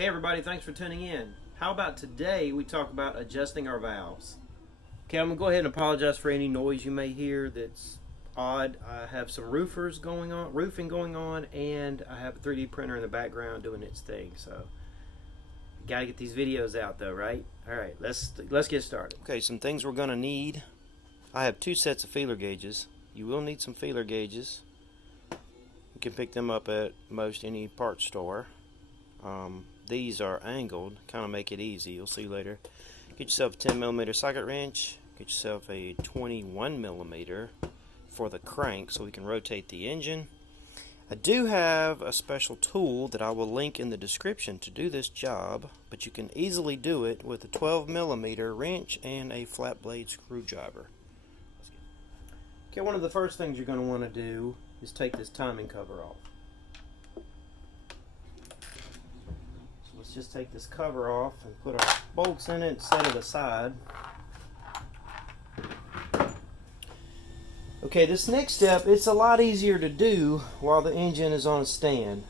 Hey everybody, thanks for tuning in. How about today we talk about adjusting our valves? Okay, I'm going to go ahead and apologize for any noise you may hear that's odd. I have some roofing going on, and I have a 3D printer in the background doing its thing. So, got to get these videos out though, right? All right, let's get started. Okay, some things we're going to need. I have two sets of feeler gauges. You will need some feeler gauges. You can pick them up at most any parts store. These are angled, kind of make it easy. You'll see later. Get yourself a 10mm socket wrench. Get yourself a 21mm for the crank so we can rotate the engine. I do have a special tool that I will link in the description to do this job, but you can easily do it with a 12mm wrench and a flat blade screwdriver. Okay, one of the first things you're going to want to do is take this timing cover off. Let's just take this cover off and put our bolts in it, set it aside. Okay, this next step, it's a lot easier to do while the engine is on a stand,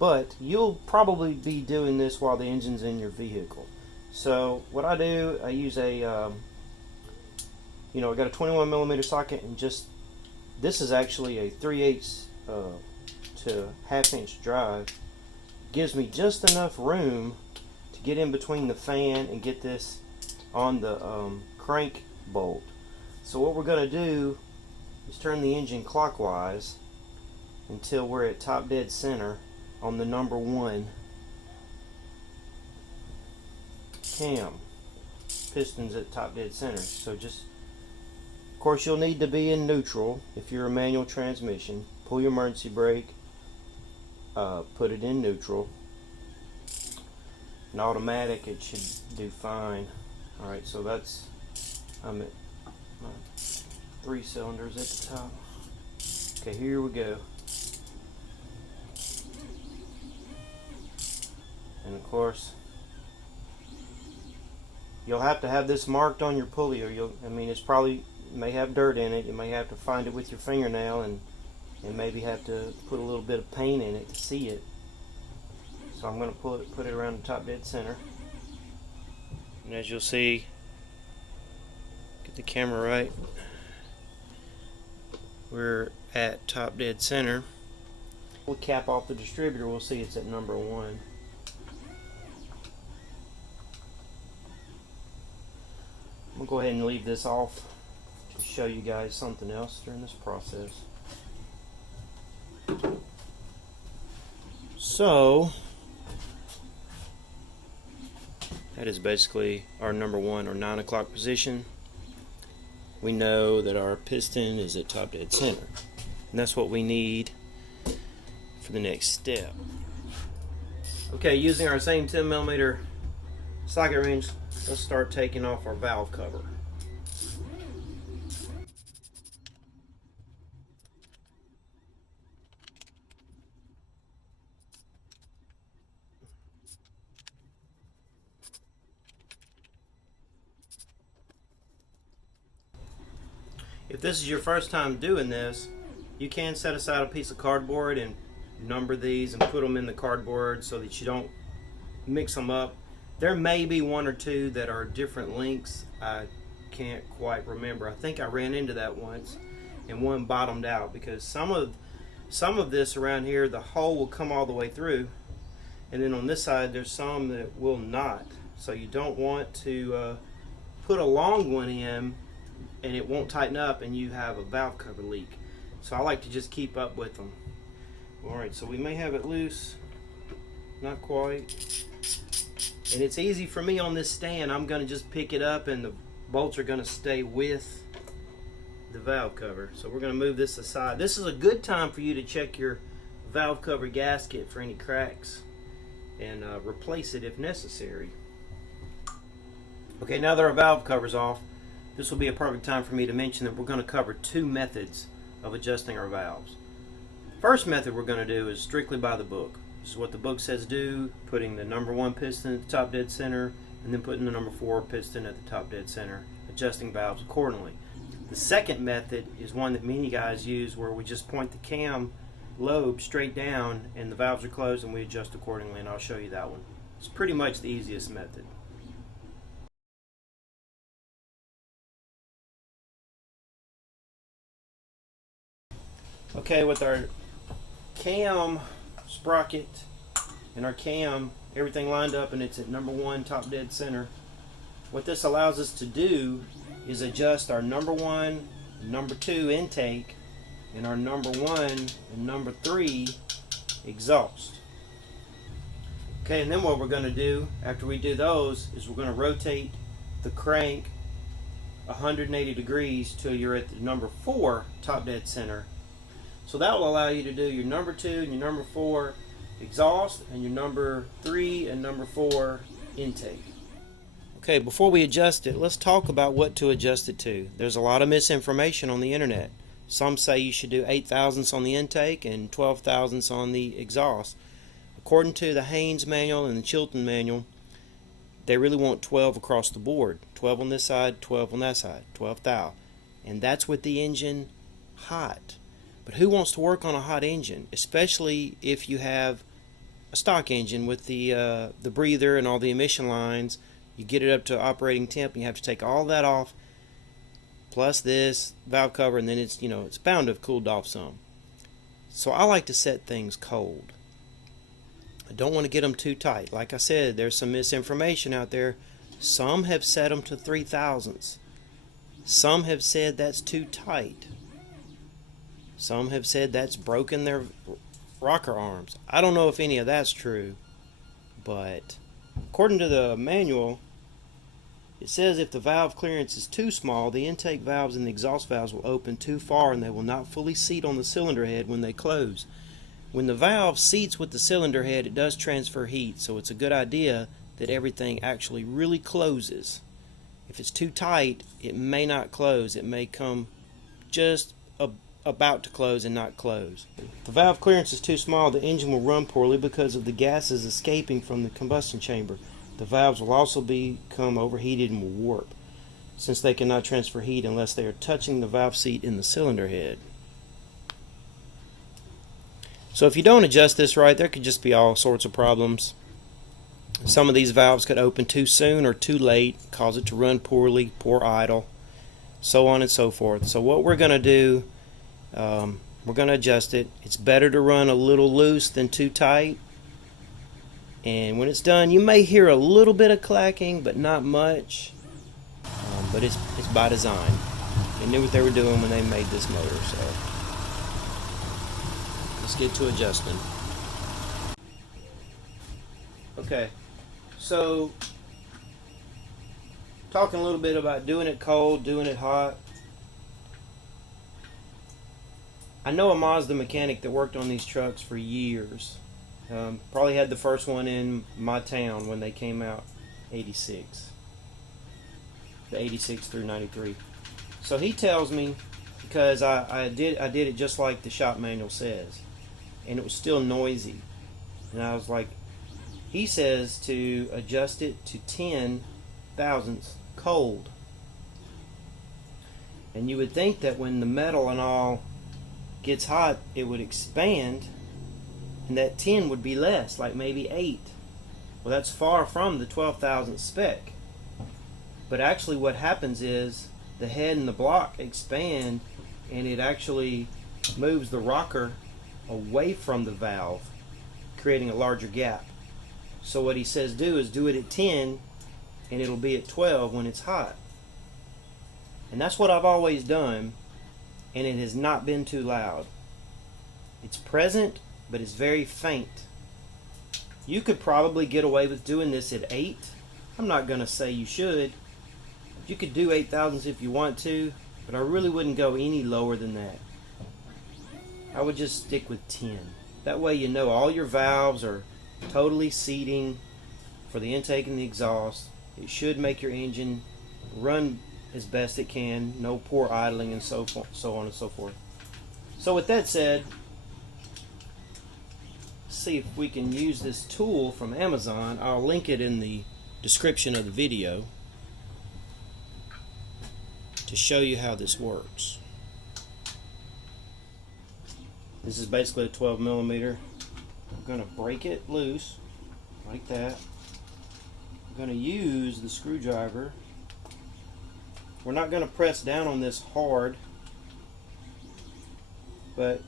but you'll probably be doing this while the engine's in your vehicle. So what I do, I use I got a 21mm socket, and this is actually a 3/8 to 1/2 inch drive. Gives me just enough room to get in between the fan and get this on the crank bolt. So what we're going to do is turn the engine clockwise until we're at top dead center on the number 1 cam. Pistons at top dead center. So of course you'll need to be in neutral if you're a manual transmission. Pull your emergency brake. Put it in neutral. An automatic, it should do fine. Alright, so I'm at my 3 cylinders at the top. Okay, here we go. And of course, you'll have to have this marked on your pulley, or it may have dirt in it. You may have to find it with your fingernail and maybe have to put a little bit of paint in it to see it. So I'm going to put it around the top dead center. And as you'll see, get the camera right, we're at top dead center. We'll cap off the distributor, we'll see it's at number 1. I'm going to go ahead and leave this off to show you guys something else during this process. So that is basically our number 1 or 9 o'clock position. We know that our piston is at top dead center, and that's what we need for the next step. Okay, using our same 10mm socket wrench, let's start taking off our valve cover. If this is your first time doing this, you can set aside a piece of cardboard and number these and put them in the cardboard so that you don't mix them up. There may be 1 or 2 that are different lengths. I can't quite remember. I think I ran into that once, and one bottomed out because some of this around here, the hole will come all the way through, and then on this side there's some that will not. So you don't want to put a long one in and it won't tighten up and you have a valve cover leak. So I like to just keep up with them. Alright, so we may have it loose, not quite. And it's easy for me on this stand. I'm going to just pick it up and the bolts are going to stay with the valve cover. So we're going to move this aside. This is a good time for you to check your valve cover gasket for any cracks and replace it if necessary. Okay, now that our valve cover's off, this will be a perfect time for me to mention that we're going to cover 2 methods of adjusting our valves. First method we're going to do is strictly by the book. This is what the book says do, putting the number 1 piston at the top dead center, and then putting the number 4 piston at the top dead center, adjusting valves accordingly. The second method is one that many guys use where we just point the cam lobe straight down and the valves are closed, and we adjust accordingly, and I'll show you that one. It's pretty much the easiest method. Okay, with our cam sprocket and our cam, everything lined up and it's at number 1 top dead center, what this allows us to do is adjust our number 1 and number 2 intake and our number 1 and number 3 exhaust. Okay, and then what we're going to do after we do those is we're going to rotate the crank 180 degrees till you're at the number 4 top dead center. So that will allow you to do your number 2 and your number 4 exhaust and your number 3 and number 4 intake. Okay, before we adjust it, let's talk about what to adjust it to. There's a lot of misinformation on the internet. Some say you should do 8 thousandths on the intake and 12 thousandths on the exhaust. According to the Haynes manual and the Chilton manual, they really want 12 across the board. 12 on this side, 12 on that side, 12 thou. And that's with the engine hot. But who wants to work on a hot engine, especially if you have a stock engine with the breather and all the emission lines? You get it up to operating temp, and you have to take all that off, plus this valve cover, and then it's bound to have cooled off some. So I like to set things cold. I don't want to get them too tight. Like I said, there's some misinformation out there. Some have set them to 3 thousandths. Some have said that's too tight. Some have said that's broken their rocker arms. I don't know if any of that's true, but according to the manual, it says if the valve clearance is too small, the intake valves and the exhaust valves will open too far and they will not fully seat on the cylinder head when they close. When the valve seats with the cylinder head, it does transfer heat, so it's a good idea that everything actually really closes. If it's too tight, it may not close. It may come just about to close and not close. If the valve clearance is too small, the engine will run poorly because of the gases escaping from the combustion chamber. The valves will also become overheated and will warp, since they cannot transfer heat unless they are touching the valve seat in the cylinder head. So if you don't adjust this right, there could just be all sorts of problems. Some of these valves could open too soon or too late, cause it to run poorly, poor idle, so on and so forth. So what we're going to do, we're going to adjust it. It's better to run a little loose than too tight. And when it's done, you may hear a little bit of clacking, but not much. But it's by design. They knew what they were doing when they made this motor. So let's get to adjusting. Okay, so talking a little bit about doing it cold, doing it hot. I know a Mazda mechanic that worked on these trucks for years. Probably had the first one in my town when they came out, 86. The 86 through 93. So he tells me, because I did it just like the shop manual says, and it was still noisy. And I was like, he says to adjust it to 10 thousandths cold. And you would think that when the metal and all gets hot, it would expand, and that 10 would be less, like maybe 8. Well, that's far from the 12 thousandth spec. But actually what happens is the head and the block expand, and it actually moves the rocker away from the valve, creating a larger gap. So what he says do it at 10, and it'll be at 12 when it's hot. And that's what I've always done, and it has not been too loud. It's present, but it's very faint. You could probably get away with doing this at 8. I'm not going to say you should. You could do 8 thousandths if you want to, but I really wouldn't go any lower than that. I would just stick with 10. That way you know all your valves are totally seating for the intake and the exhaust. It should make your engine run as best it can, no poor idling and so on and so forth. So with that said, let's see if we can use this tool from Amazon. I'll link it in the description of the video to show you how this works. This is basically a 12 millimeter. I'm going to break it loose like that. I'm going to use the screwdriver. We're not going to press down on this hard, but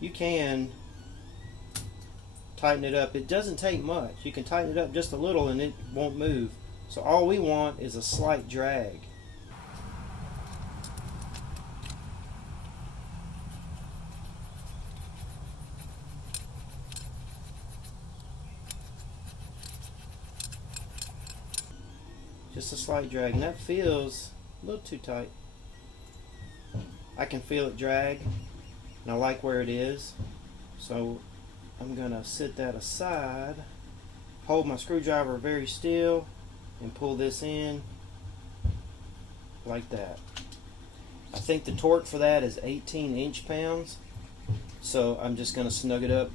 you can tighten it up. It doesn't take much. You can tighten it up just a little and it won't move. So all we want is a slight drag. Just a slight drag, and that feels a little too tight. I can feel it drag, and I like where it is. So I'm gonna set that aside, hold my screwdriver very still, and pull this in like that. I think the torque for that is 18 inch-pounds. So I'm just gonna snug it up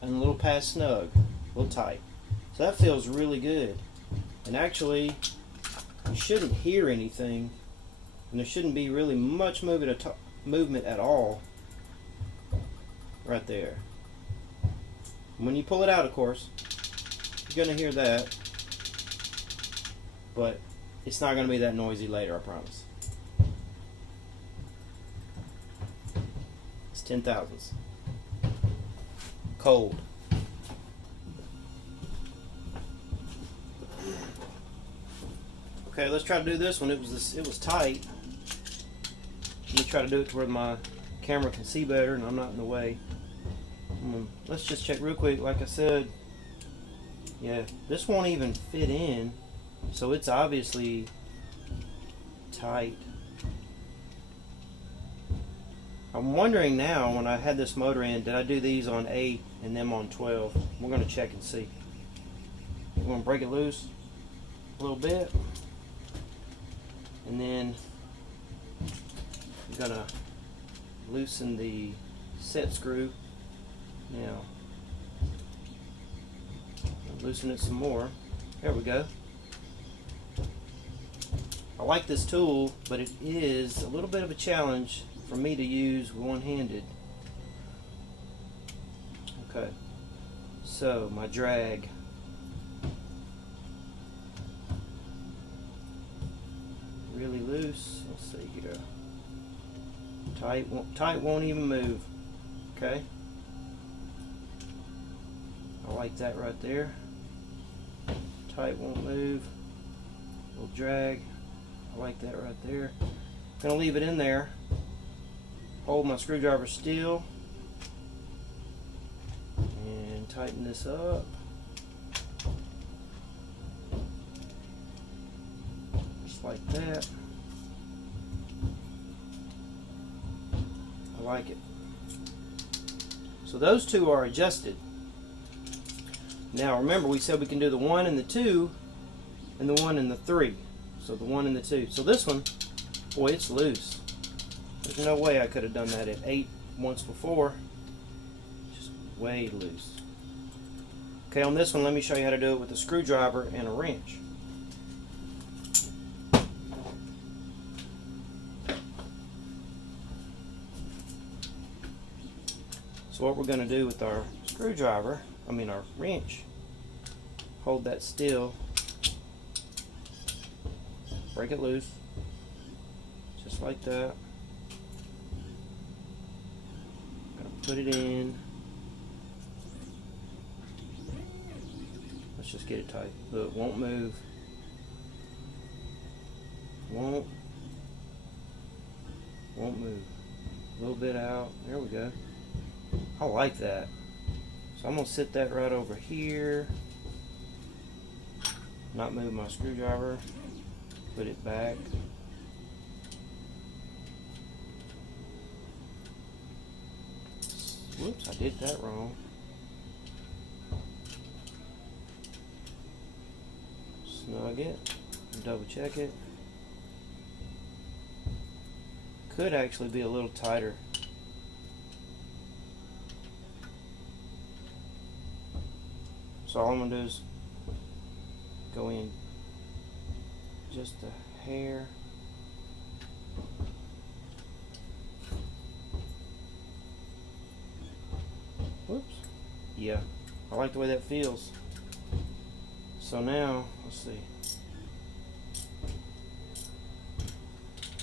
and a little past snug, a little tight. So that feels really good. And actually, you shouldn't hear anything, and there shouldn't be really much movement at all right there. When you pull it out, of course, you're going to hear that, but it's not going to be that noisy later, I promise. It's 10,000ths. Cold. Okay, let's try to do this one. It was tight. Let me try to do it to where my camera can see better and I'm not in the way. Let's just check real quick. Like I said, yeah, this won't even fit in, so it's obviously tight. I'm wondering now, when I had this motor in, did I do these on 8 and them on 12? We're going to check and see. We're going to break it loose a little bit. And then I'm going to loosen the set screw. Now, loosen it some more. There we go. I like this tool, but it is a little bit of a challenge for me to use one-handed. Okay, so my drag. Really loose. Let's see here. Tight won't even move. Okay. I like that right there. Tight won't move. Little drag. I like that right there. Gonna leave it in there. Hold my screwdriver still and tighten this up. Just like that. I like it. So those two are adjusted. Now remember, we said we can do the 1 and the 2 and the 1 and the 3. So the 1 and the 2. So this one, boy, it's loose. There's no way I could have done that at 8 once before. Just way loose. Okay, on this one, let me show you how to do it with a screwdriver and a wrench. So what we're going to do with our screwdriver, our wrench, hold that still, break it loose, just like that. Put it in. Let's just get it tight. Look, it won't move. Won't move. A little bit out. There we go. I like that. So I'm gonna sit that right over here. Not move my screwdriver. Put it back. Whoops, I did that wrong. Snug it, double check it. Could actually be a little tighter. So all I'm gonna do is go in just a hair. Whoops. Yeah, I like the way that feels. So now, let's see.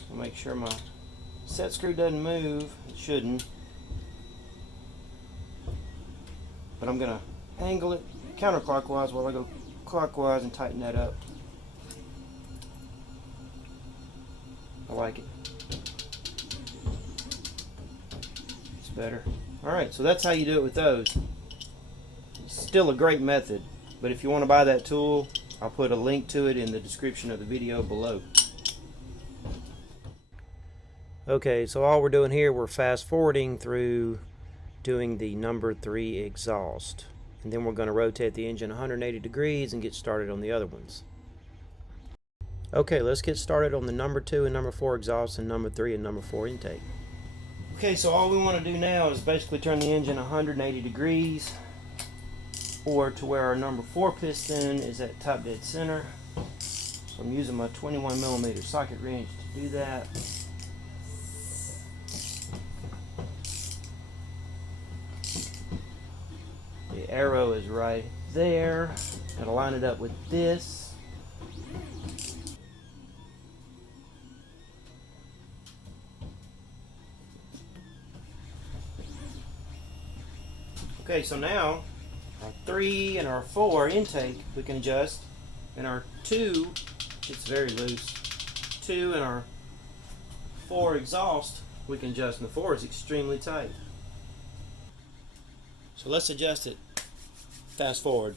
I'll make sure my set screw doesn't move. It shouldn't. But I'm gonna angle it counterclockwise while I go clockwise and tighten that up. I like it. It's better. Alright, so that's how you do it with those. Still a great method, but if you want to buy that tool, I'll put a link to it in the description of the video below. Okay, so all we're doing here, we're fast forwarding through doing the number 3 exhaust, and then we're going to rotate the engine 180 degrees and get started on the other ones. Okay, let's get started on the number 2 and number 4 exhaust and number 3 and number 4 intake. Okay, so all we want to do now is basically turn the engine 180 degrees, or to where our number 4 piston is at top dead center. So I'm using my 21mm socket wrench to do that. The arrow is right there. Gotta line it up with this. Okay, so now our 3 and our 4 intake we can adjust, and our 2, it's very loose. 2 and our 4 exhaust we can adjust, and the 4 is extremely tight. So let's adjust it. Fast forward.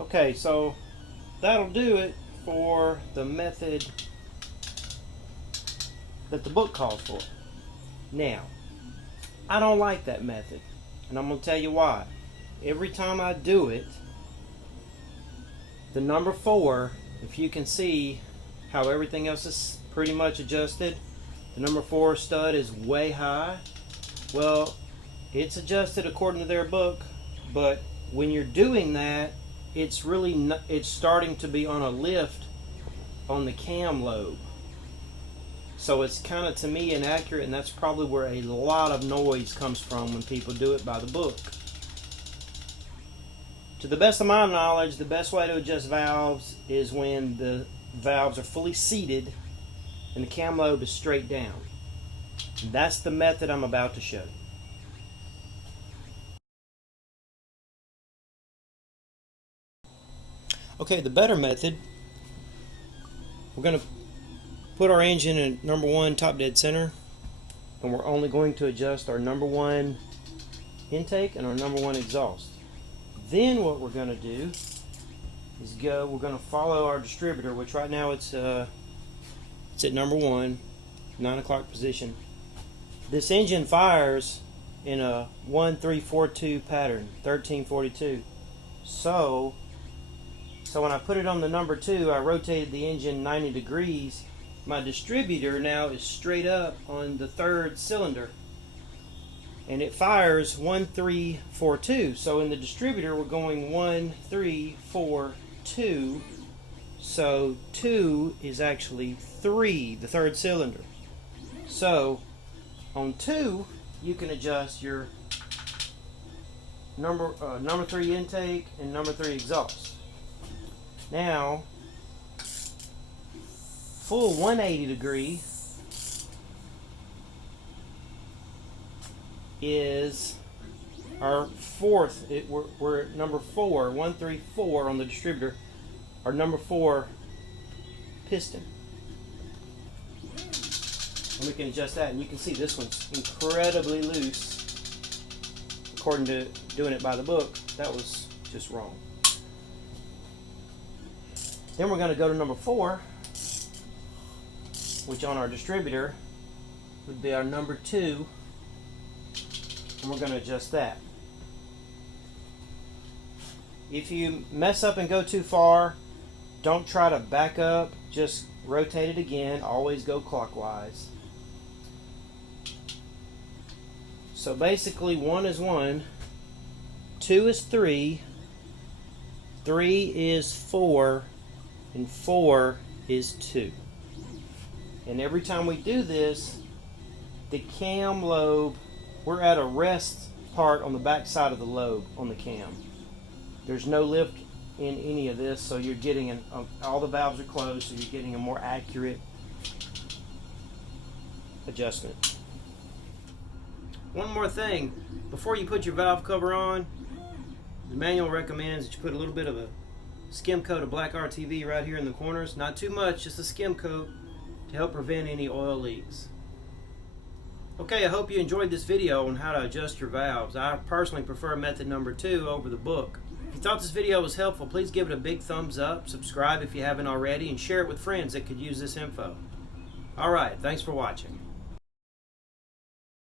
Okay, so that'll do it for the method that the book calls for. Now, I don't like that method, and I'm going to tell you why. Every time I do it, the number 4, if you can see how everything else is pretty much adjusted, the number 4 stud is way high. Well, it's adjusted according to their book, but when you're doing that, it's starting to be on a lift on the cam lobe. So it's kind of, to me, inaccurate, and that's probably where a lot of noise comes from when people do it by the book. To the best of my knowledge, the best way to adjust valves is when the valves are fully seated and the cam lobe is straight down. And that's the method I'm about to show you. Okay, the better method, we're going to put our engine in number 1 top dead center, and we're only going to adjust our number 1 intake and our number 1 exhaust. Then what we're going to do is we're going to follow our distributor, which right now it's at number 1, 9 o'clock position. This engine fires in a 1-3-4-2 pattern, 1342. So when I put it on the number 2, I rotated the engine 90 degrees. My distributor now is straight up on the 3rd cylinder, and it fires 1-3-4-2. So in the distributor, we're going 1-3-4-2. So 2 is actually 3, the 3rd cylinder. So on 2, you can adjust your number 3 intake and number 3 exhaust. Now, full 180 degree is our 4th. We're at number 4, 1-3-4 on the distributor, our number 4 piston. And we can adjust that, and you can see this one's incredibly loose. According to doing it by the book, that was just wrong. Then we're going to go to number 4, which on our distributor would be our number 2, and we're going to adjust that. If you mess up and go too far, don't try to back up, just rotate it again. Always go clockwise. So basically 1 is 1, 2 is 3, 3 is 4, and 4 is 2. And every time we do this, the cam lobe, we're at a rest part on the back side of the lobe on the cam. There's no lift in any of this, so you're getting all the valves are closed, so you're getting a more accurate adjustment. One more thing, before you put your valve cover on, the manual recommends that you put a little bit of a skim coat of black RTV right here in the corners. Not too much, just a skim coat to help prevent any oil leaks. Okay, I hope you enjoyed this video on how to adjust your valves. I personally prefer method number 2 over the book. If you thought this video was helpful, please give it a big thumbs up, subscribe if you haven't already, and share it with friends that could use this info. Alright, thanks for watching.